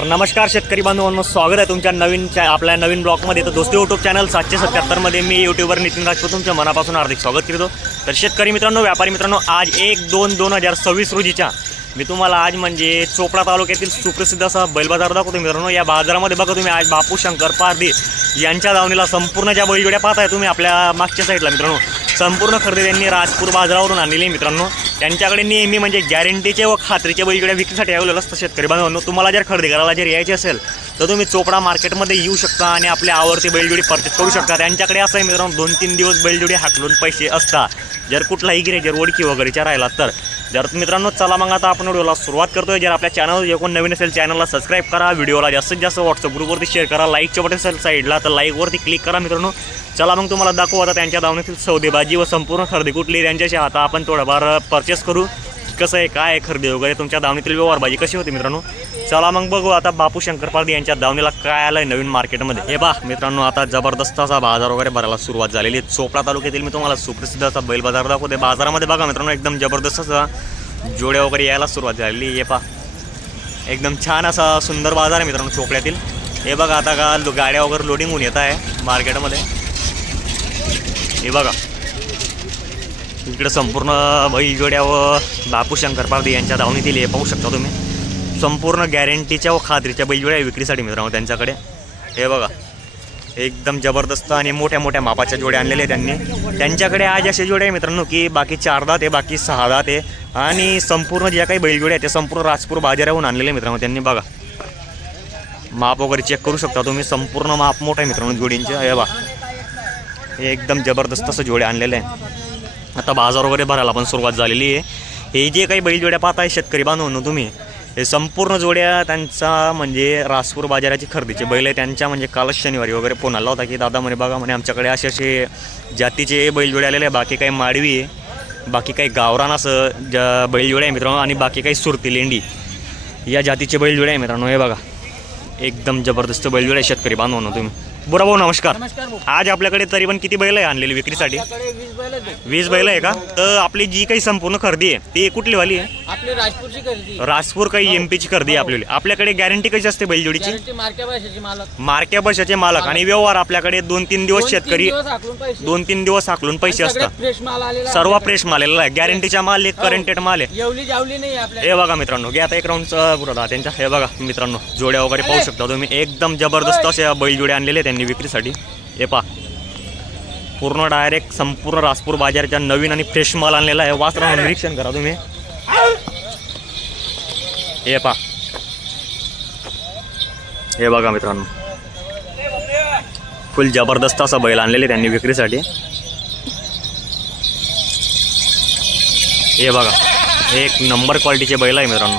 तर नमस्कार शेतकरी बांधवांनो, स्वागत आहे तुमच्या आपल्या नवीन ब्लॉगमध्ये. तर दोस्ती यूट्यूब चॅनल 777 मध्ये मी यूट्यूबर नितीन राजपूत तुमच्या मनापासून हार्दिक स्वागत करतो. तर शेतकरी मित्रांनो, व्यापारी मित्रांनो, आज 1/2/2026 रोजीच्या मी तुम्हाला आज म्हणजे चोपडा तालुक्यातील सुप्रसिद्ध असा बैल बाजार दाखवतो मित्रांनो. या बाजारामध्ये बघा तुम्ही आज बापू शंकर पारधी यांच्या दावणीला संपूर्ण ज्या बैलजोड्या पाहताय तुम्ही आपल्या मागच्या साईडला मित्रांनो, संपूर्ण खरेदी त्यांनी राजपूर बाजारावरून आणलेली आहे मित्रांनो. त्यांच्याकडे नेहमी म्हणजे गॅरंटीचे व खात्रीचे बैलजोड्या विक्रीसाठी अवेलेबल असतात. शेतकरी बांधवांनो, तुम्हाला जर खरेदी करायला जर यायची असेल तर तुम्ही चोपडा मार्केटमध्ये येऊ शकता आणि आपल्या आवडती बैलजोडी परचेस करू शकता. त्यांच्याकडे असं आहे मित्रांनो, 2-3 दिवस बैलजोडी हाकलून पैसे असतात. जर कुठलाही गिरे जर ओळखी वगैरेच्या राहिला तर जर मित्रांनो, चला मग आता आपण व्हिडिओला सुरुवात करतोय. जर आपल्या चॅनल जे कोण नवीन असेल चॅनलला सबस्क्राईब करा, व्हिडिओला जास्तीत जास्त व्हॉट्सअप ग्रुपवरती शेअर करा, लाईकच्या बटन असेल साईडला तर लाईकवरती क्लिक करा मित्रांनो. चला मग तुम्हाला दाखवू आता त्यांच्या दावणीतील सौदेबाजी व संपूर्ण खरेदी कुठली त्यांच्याशी. आता आपण थोडंफार परचेस करू, कसं आहे काय आहे खरेदी वगैरे, तुमच्या दावणीतील व्यवहारबाजी कशी होती मित्रांनो. चला मग बघू आता बापू शंकर पारधी यांच्या दावणीला काय आलं आहे नवीन मार्केटमध्ये. हे बा मित्रांनो, आता जबरदस्त असा बाजार वगैरे भरायला सुरुवात झालेली आहे. चोपडा तालुक्यातील मी तुम्हाला सुप्रसिद्ध असा बैल बाजार दाखवते. बाजारामध्ये बघा मित्रांनो, एकदम जबरदस्त असा जोड्या वगैरे यायला सुरुवात झालेली. हे पा एकदम छान असा सुंदर बाजार आहे मित्रांनो चोपड्यातील. हे बघा आता का गाड्या वगैरे लोडिंग होऊन येत आहे मार्केटमध्ये. हे बघा इकडे संपूर्ण बैल जोड्या व बापू शंकर पारधी यांच्या दावणीतील हे पाहू शकता तुम्ही. संपूर्ण गॅरंटीच्या व खात्रीच्या बैलजोड्या विक्रीसाठी मित्रांनो त्यांच्याकडे. हे बघा एकदम जबरदस्त आणि मोठ्या मोठ्या मापाच्या जोड्या आणलेल्या आहेत त्यांनी. त्यांच्याकडे आज असे जोड्या आहे मित्रांनो की बाकी 4 दात आहे, बाकी 6 दात आहे आणि संपूर्ण ज्या काही बैलजोड्या आहेत ते संपूर्ण राजपूर बाजाराहून आणलेले मित्रांनो त्यांनी. बघा माप वगैरे चेक करू शकता तुम्ही, संपूर्ण माप मोठं आहे मित्रांनो जोडींचे. हे बघा हे एकदम जबरदस्त असं जोड्या आणलेले आहे. आता बाजार वगैरे भरायला पण सुरुवात झालेली आहे. हे जे काही बैलजोड्या पाहताय शेतकरी बांधवांनो तुम्ही, हे संपूर्ण जोड्या त्यांचा म्हणजे राजपूर बाजाराची खरेदीचे बैल आहे. त्यांच्या म्हणजे कालच शनिवारी वगैरे फोन आला होता की दादा म्हणे बघा म्हणे आमच्याकडे असे जातीचे बैलजोडे आलेले आहे, बाकी काही माडवी आहे, बाकी काही गावरान असं बैलजोडे आहे मित्रांनो आणि बाकी काही सुरती लेंडी या जातीचे बैलजोडे आहे मित्रांनो. हे बघा एकदम जबरदस्त बैलजोडे आहे शेतकरी बांधवांनो तुम्ही. बुरा भाऊ नमस्कार. आज आपल्याकडे तरी पण किती बैल आहे आणलेली विक्रीसाठी? 20 बैल आहे का? तर आपली जी काही संपूर्ण खरेदी आहे ती कुठली वाली आहे? आपली राजपूरची खरेदी. राजपूर काही MP ची खरेदी आहे आपल्याला. आपल्याकडे गॅरंटी कशी असते बैलजोडीची? मार्क्या पैशाचे मालक आणि व्यवहार आपल्याकडे 2-3 दिवस शेतकरी 2-3 दिवस हाकलून पैसे असतात. सर्व फ्रेश माल आलेला आहे, गॅरंटीचा माल आहे, करंटेड माल आहे. हे बघा मित्रांनो, घ्या आता एक राऊंडचा पुरा त्यांच्या. हे बघा मित्रांनो जोड्या वगैरे पाहू शकता तुम्ही, एकदम जबरदस्त असे बैलजोडे आणलेले त्यांनी विक्रीसाठी. हे पा पूर्ण डायरेक्ट संपूर्ण राजपूर बाजारच्या नवीन आणि फ्रेश माल आणलेला आहे. वासराचं निरीक्षण करा तुम्ही. हे पा हे बघा मित्रांनो, फुल जबरदस्त असा बैल आणलेले त्यांनी विक्रीसाठी. हे बघा एक नंबर क्वालिटीचे बैल आहे मित्रांनो.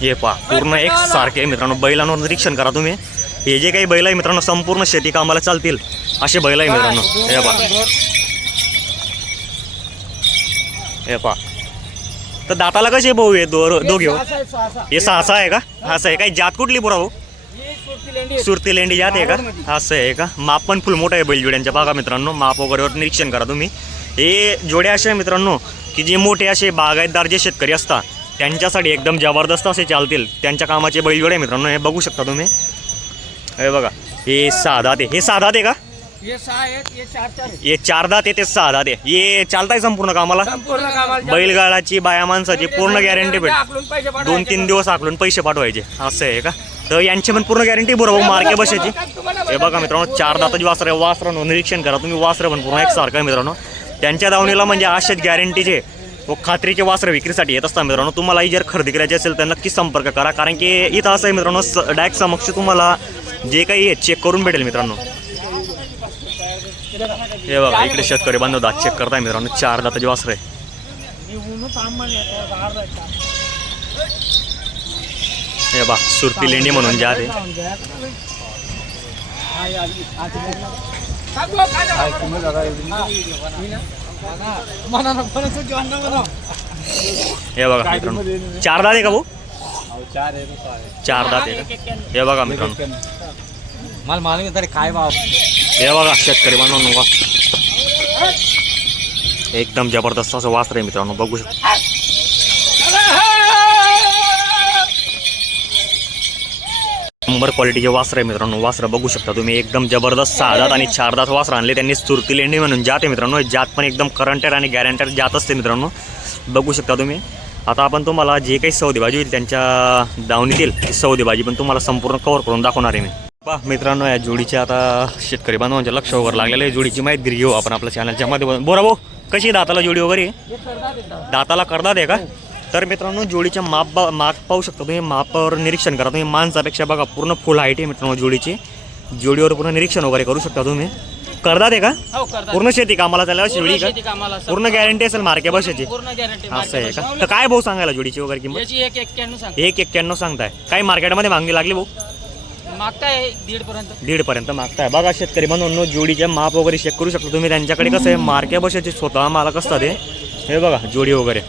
हे पा पूर्ण एक सारखे मित्रांनो, बैलांवर निरीक्षण करा तुम्ही. हे जे काही बैल आहे मित्रांनो संपूर्ण शेती कामाला चालतील असे बैल आहे मित्रांनो. हे पा हे पा तर दाताला कसे भाऊ आहे दोघे? हे 6 आहे का? असं आहे काही जात कुठली पुरा भाऊ? सुरती लेंडी जात आहे का? असं आहे का? माप पण फुल मोठं आहे बैलजोड्यांच्या. बघा मित्रांनो माप वगैरेवर निरीक्षण करा तुम्ही. हे जोड्या असे आहे मित्रांनो की जे मोठे असे बागायतदार जे शेतकरी असतात त्यांच्यासाठी एकदम जबरदस्त असे चालतील त्यांच्या कामाचे बैलजोडे मित्रांनो. हे बघू शकता तुम्ही. हे बघा हे 6 दात आहे. हे 6 दात आहे का? हे 4 दात आहे, ते 6 दात आहे. हे चालताय संपूर्ण कामाला. बैलगाडाची बाया माणसाची पूर्ण गॅरंटी भेट. 2-3 दिवस आकलून पैसे पाठवायचे असं आहे का? तर यांची पण पूर्ण गॅरंटी बरोबर मार्के बसायची. हे बघा मित्रांनो 4 दाताची वासर आहे. वासरांनो निरीक्षण करा तुम्ही, वासर पण पूर्ण एक सारखं आहे मित्रांनो. त्यांच्या दावणीला म्हणजे अशाच गॅरंटीचे व खात्रीचे वासर विक्रीसाठी येत असतात मित्रांनो. तुम्हालाही जर खरेदी करायची असेल तर नक्कीच संपर्क करा, कारण की इथं असं आहे मित्रांनो डायरेक्ट समक्ष तुम्हाला जे काही आहे चेक करून भेटेल मित्रांनो. हे बघा इकडे शेतकरी बांधव दात चेक करताय मित्रांनो. 4 दाताची वासर आहे. हे बघा सुरती लेंडी म्हणून ज्या आहे. हे बघा मित्रांनो 4 दात आहे का भाऊ? 4 दात आहे का? हे बघा मित्रांनो मला मालूम तरी काय भाव. हे बघा शेतकरी बांधवांनो एकदम जबरदस्त असं वासर आहे मित्रांनो, बघू शकता. नंबर क्वालिटीचे वासर आहे मित्रांनो. वासरं बघू शकता तुम्ही, एकदम जबरदस्त 6 दात आणि 4 दात वासरं आणले त्यांनी. सुरती लेंडी म्हणून जात आहे मित्रांनो. जात पण एकदम करंटेड आणि गॅरंटेड जात असते मित्रांनो, बघू शकता तुम्ही. आता आपण तुम्हाला जे काही सौदेबाजी होईल त्यांच्या दावणीतील ती सौदेबाजी पण तुम्हाला संपूर्ण कव्हर करून दाखवणार आहे मी. पहा मित्रांनो, या जोडीचे आता शेतकरी बांधवांच्या लक्ष वगैरे लागलेलं आहे. जोडीची माहिती घेऊ आपण आपल्या चॅनलच्या माध्यमातून. बोरा भाऊ, कशी आहे दाताला जोडी वगैरे? दाताला करदात आहे का? तर मित्रांनो, जोडीच्या माप पाहू शकता तुम्ही. मापावर निरीक्षण करा तुम्ही. माणसापेक्षा बघा पूर्ण फुल हाईट आहे मित्रांनो जोडीची. जोडीवर पूर्ण निरीक्षण वगैरे करू शकता तुम्ही. करदात आहे का? पूर्ण शेती कामाला चालल्यावर शेवडी का? पूर्ण गॅरंटी असेल मार्के बसायची? असं आहे का? तर काय भाऊ सांगायला जोडीची वगैरे किंमत? 1,91 सांगताय. काही मार्केटमध्ये मागणी लागली भाऊ? मागताय 1.5 पर्यंत मागताय. बघा शेतकरी म्हणून जोडीचे माप वगैरे चेक करू शकता तुम्ही. त्यांच्याकडे कसं आहे मार्के बसायचे स्वतः मालक असतात हे बघा जोडी वगैरे.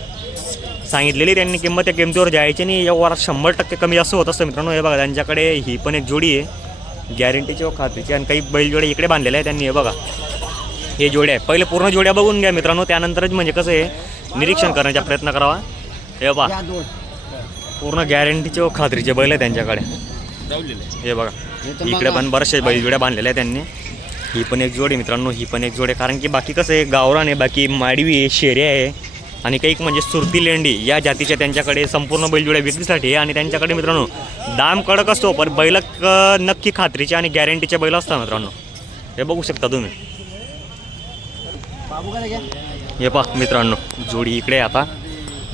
सांगितलेली त्यांनी किंमत, त्या किमतीवर जायची नाही. या वरात 100% कमी जास्त होत असतं मित्रांनो. हे बघा त्यांच्याकडे ही पण एक जोडी आहे गॅरंटीची व खात्रीची. आणि काही बैलजोड्या इकडे बांधलेल्या आहे त्यांनी. हे बघा हे जोड्या आहे. पहिले पूर्ण जोड्या बघून घ्या मित्रांनो, त्यानंतरच म्हणजे कसं आहे निरीक्षण करण्याचा प्रयत्न करावा. हे बघा पूर्ण गॅरंटीचे व खात्रीचे बैल आहे त्यांच्याकडे. हे बघा इकडे पण बरेचसे बैलजोड्या बांधलेल्या आहेत त्यांनी. ही पण एक जोडी मित्रांनो, ही पण एक जोडी. कारण की बाकी कसं आहे गावरान आहे, बाकी माडवी आहे, शेऱ्या आहे आणि काही म्हणजे सुरती लेंडी या जातीच्या त्यांच्याकडे संपूर्ण बैलजोड्या विक्रीसाठी आहे. आणि त्यांच्याकडे मित्रांनो दाम कडक असतो, पण बैल नक्की खात्रीचे आणि गॅरंटीचे बैल असतात मित्रांनो. हे बघू शकता तुम्ही. हे पहा मित्रांनो जोडी इकडे आता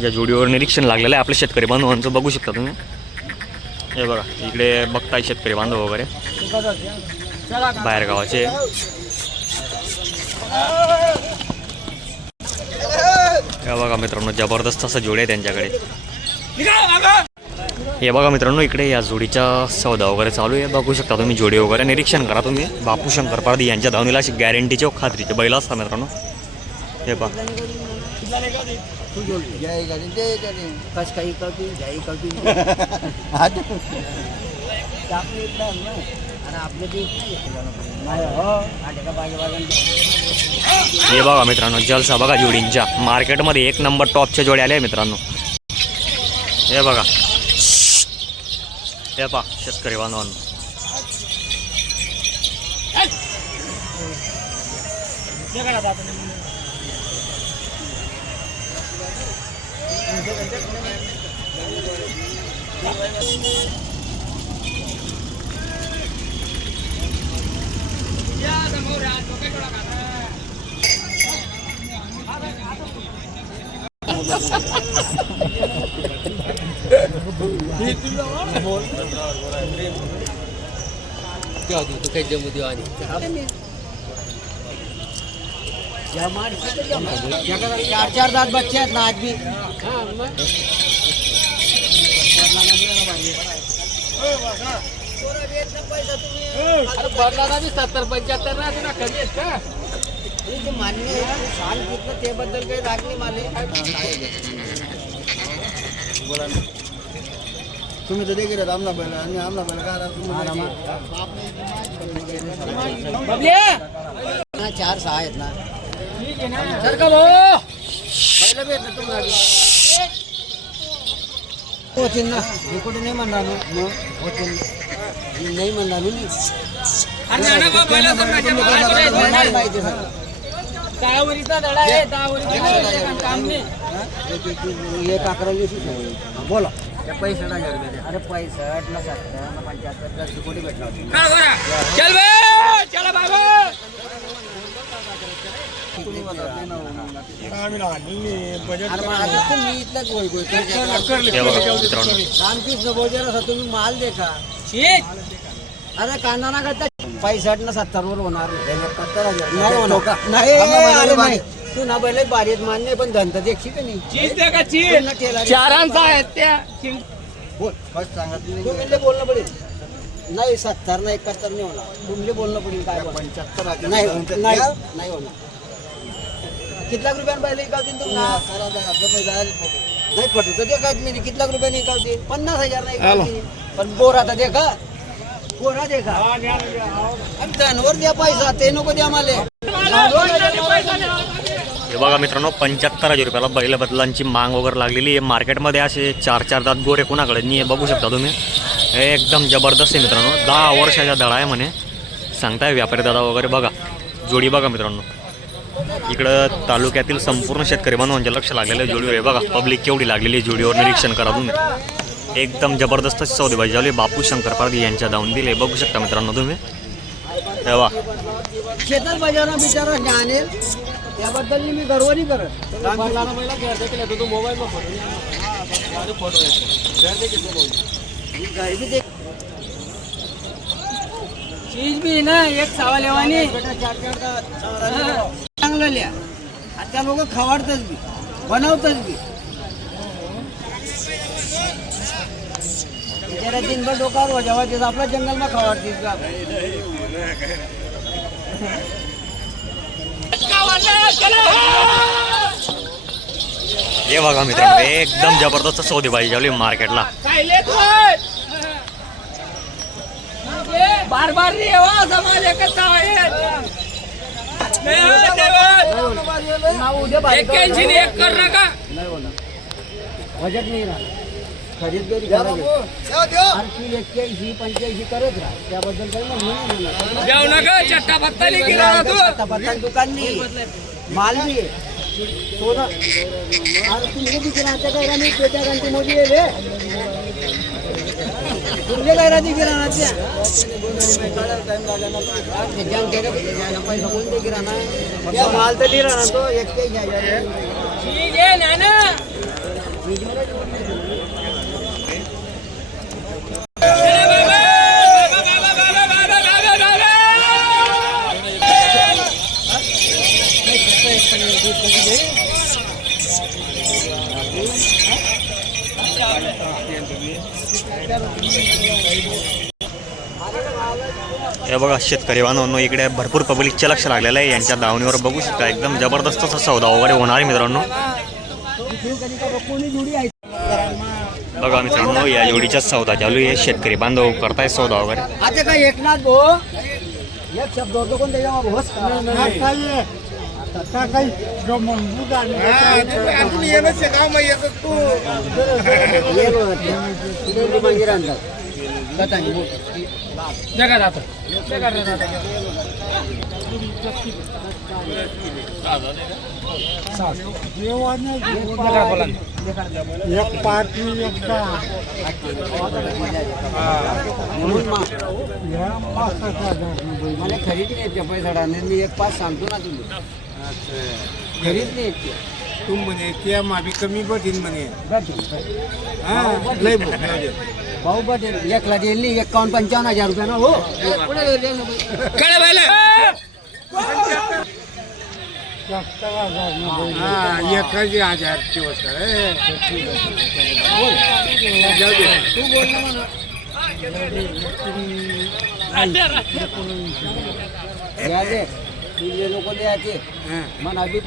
या जोडीवर निरीक्षण लागलेलं आहे आपल्या शेतकरी बांधवांचं, बघू शकता तुम्ही. हे बघा इकडे बघताय शेतकरी बांधव वगैरे बाहेर गावाचे. हे बघा मित्रांनो जबरदस्त असं जोडी आहे त्यांच्याकडे. हे बघा मित्रांनो इकडे या जोडीचा सौदा वगैरे चालू आहे, बघू शकता तुम्ही. जोडी वगैरे निरीक्षण करा तुम्ही. बापू शंकर पारधी यांच्या धावणीला अशी गॅरंटीचे व खात्रीचे बैल असतात मित्रांनो. हे पहा हे बघा मित्रांनो जलसा बघा जोडींच्या. मार्केटमध्ये 1 नंबर टॉपच्या जोड्या आल्या मित्रांनो. हे बघा हे पहा शेतकरी बांधवांनो. चार दात बच्चे आहेत ना आज भी. बदला 70-75 ना तुला कमी आहेत का? मान्य आहे, सांग तिथलं ते बद्दल काही राग नाही मला. तुम्ही तर देखील आमला बैल आणि आमला बैल का 4-6 आहेत ना. सर का भाऊ पहिलं भेट ना तुम्हाला होतील ना. हे कुठे नाही म्हणणार मग होतील नाही म्हणणार मी. बोला पैसे अरे 65 ना 70 ना 75 कोटी भेटला रामकृष्ण भोजन तुम्ही माल देखा. अरे कांदा ना करता 65 ना 70 वर होणार नाही. तू ना बैल बारीत मान्य पण धंदा देखील का नाही. चारांचा आहेत त्या बोल फर्स्ट सांगा तुम्ही बोलणं पडेल. नाही 70 ना 71 नाही होणार. तुम्ही बोलणं पडेल काय 75 नाही होणार. किती लाख रुपयानं बैल विकावतील तुम्हाला? नाही पटू तर देखा मी किती लाख रुपयाने विकावतील? 50,000 नाही. पण बोर आता देखा बोरा देखा जनावर द्या पैसा ते नको द्या मला. हे बघा मित्रांनो 75,000 रुपयाला बैल बदलांची मांग वगैरे लागलेली आहे मार्केटमध्ये. असे 4 दात गोरे कोणाकडे नाही बघू शकता तुम्ही. एकदम जबरदस्त आहे मित्रांनो, 10 वर्षाच्या दळा आहे म्हणे सांगताय व्यापारी दादा वगैरे. बघा जोडी बघा मित्रांनो, इकडं तालुक्यातील संपूर्ण शेतकरी बांधवांचे लक्ष लागलेलं आहे जोडीवर. बघा पब्लिक केवढी लागलेली आहे जोडीवर, निरीक्षण करा तुम्ही. एकदम जबरदस्त सौदेबाजी झाली. बापू शंकर पारधी यांच्या धावून दिले बघू शकता मित्रांनो तुम्ही. तेव्हा शेतात बजावणं बिचारा ज्ञानेल त्याबद्दल मी गर्व नाही करत. चीज भी ना एक सावा लेवानी चांगलं लिहा. आता लोक खवाडतच बी बनवतच बी. बिचारा दिनभर डोकावर वजावायचे आपल्या जंगलમાં खवाडतीस का. हे बघा मित्रांनो, एकदम जबरदस्त सौदेबाजी झाली मार्केटला. बार बार समाज एकच बजेट नाही राहणार. खरीददारी करायची 81-85 करत राहा. त्याबद्दल काही म्हणून दुकान नाही, माल बी आहे. सोनं अरे तुमचे तिथे राहते काय राहते पेट्या घंटे मोदी रे तुमचे काय राहते किराणा त्या पैसा कोणते किराणा माल तर नाही राहणार तो 81,000. हे बघा शेतकरी बांधवांनो, इकडे भरपूर पब्लिकचे लक्ष लागलेलं आहे यांच्या दावणीवर. बघू शकता एकदम जबरदस्त असा सौदा वगैरे होणार आहे मित्रांनो. बघा मित्रांनो, या जोडीचा सौदा चालू आहे. शेतकरी बांधव करताय सौदा वगैरे. आता काय एकनाथ भाऊ एक शब्द होतो कोण त्याच्या एक पार्टी मला खरीद नाही येते पैसा मी 1.5 सांगतो ना तुम्ही. खरीद नाही येते तू म्हणे त्या माफी कमी पडतील म्हणे. भाऊ पटेल 1 देईल 51-55,000 रुपये ना हो. एकाची 1000ची वस्त तू बोल ना म्हणा. नको द्यायचे मन अभी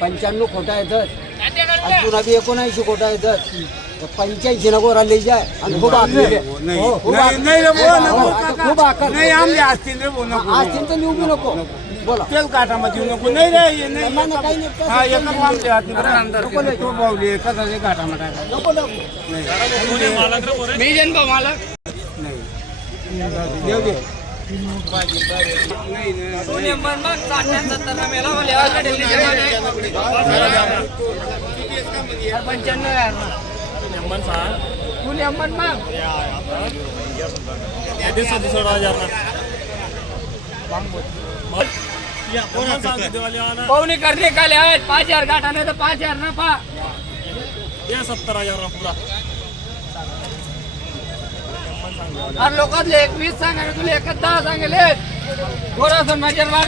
95 खोटा येतात अजून अभी 79 खोटा येतात. 85 नको राहिले जाय आणि खूप आकले खूप आकार नाही आमले असतील रे असतील तर निवडू नको. बोला तेल काठामध्ये नको नाही रे काही नाही. हा एकच आमले हात तो बावली कसा काठामध्ये नको नको मी जन मालक नाही देऊ दे. पाहुणे करणे काले आहेत 5,000 गाठा नाही तर 5,000 नफा. 70,000 पुरा. अरे लोकांले 21 सांगायला तुला 10 सांगेले थोडासा नजर मार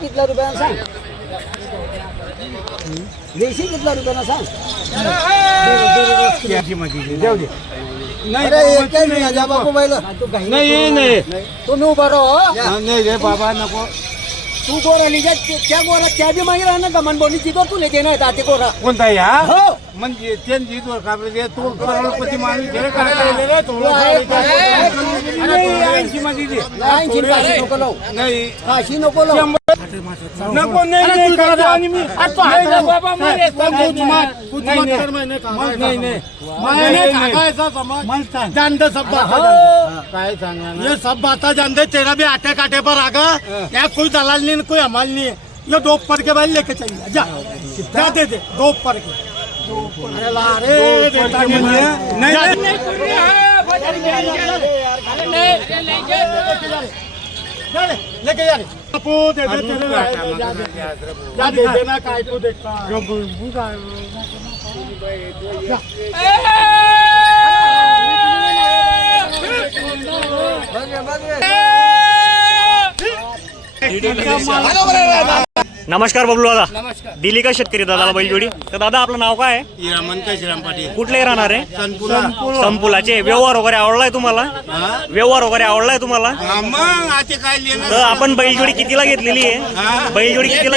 कितला रुपयाला सांग. देशी कितला रुपयाला सांग. देऊ दे. नाही तुम्ही उभा राहो. नाही रे बाबा नको. तू गोरा लिजा त्या गोरा त्या बी मागे राहणार का मनबोनी चितो तू लेते नाही ताते गोरा कोणता या हो म्हणजे त्यांची तो कापले तो करोडपती माणूस रे काय रे तो 80 मध्ये दे. 80 नको लावू नाही काशी नको लावू. नको नाही करा आणि मी बाबा मारे काय सांगा ये सब बातें जानते तेरा भी आटे काटे पर आगा यहाँ कोई दलाल नहीं कोई हमाल नहीं है ये दो पर के भाई लेके चाहिए जा क्या दे दे दो पर के अरे ला रे देता लेके जा रे अपू दे दे जा दे देना काय को देखता नमस्कार बबलू दादा. दिली का शेतकरी दादाला बैलजोडी? तर दादा आपलं नाव काय आहे? रमन का श्रीराम पाटील कुठले राहणार आहे? संपुला संपुलाचे. व्यवहार वगैरे आवडलाय तुम्हाला? व्यवहार वगैरे आवडलाय तुम्हाला? मग आता काय लिहिलं तर आपण बैलजोडी कितीला घेतलेली आहे? बैलजोडी कितीला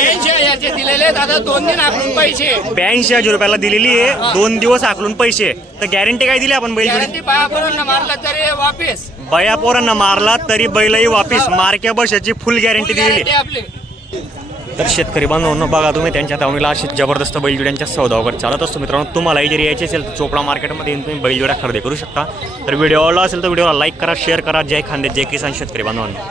दिलेले दादा 2 दिन आकडून पैसे 82,000 रुपयाला दिलेली आहे. 2 दिवस आकलून पैसे. तर गॅरंटी काय दिली आपण बैलजोडी? गॅरंटी बायापर्यंत मारला तरी वापिस बया पोरांना मारला तरी बैलही वापिस. मारक्या बशाची फुल गॅरंटी दिलेली आहे. आपले. तर शेतकरी बांधवांनो बघा तुम्ही त्यांच्या दावणीला अशी जबरदस्त बैलजोड्यांच्या सौदा वगैरे चालत असतो. मित्रांनो तुम्हालाही जरी यायचे असेल तर चोपडा मार्केटमध्ये येऊन तुम्ही बैलजोड्या खरेदी करू शकता. तर व्हिडिओ आवडला असेल तर व्हिडिओला लाईक करा, शेअर करा. जय खांदे, जय किसान शेतकरी बांधवांनो.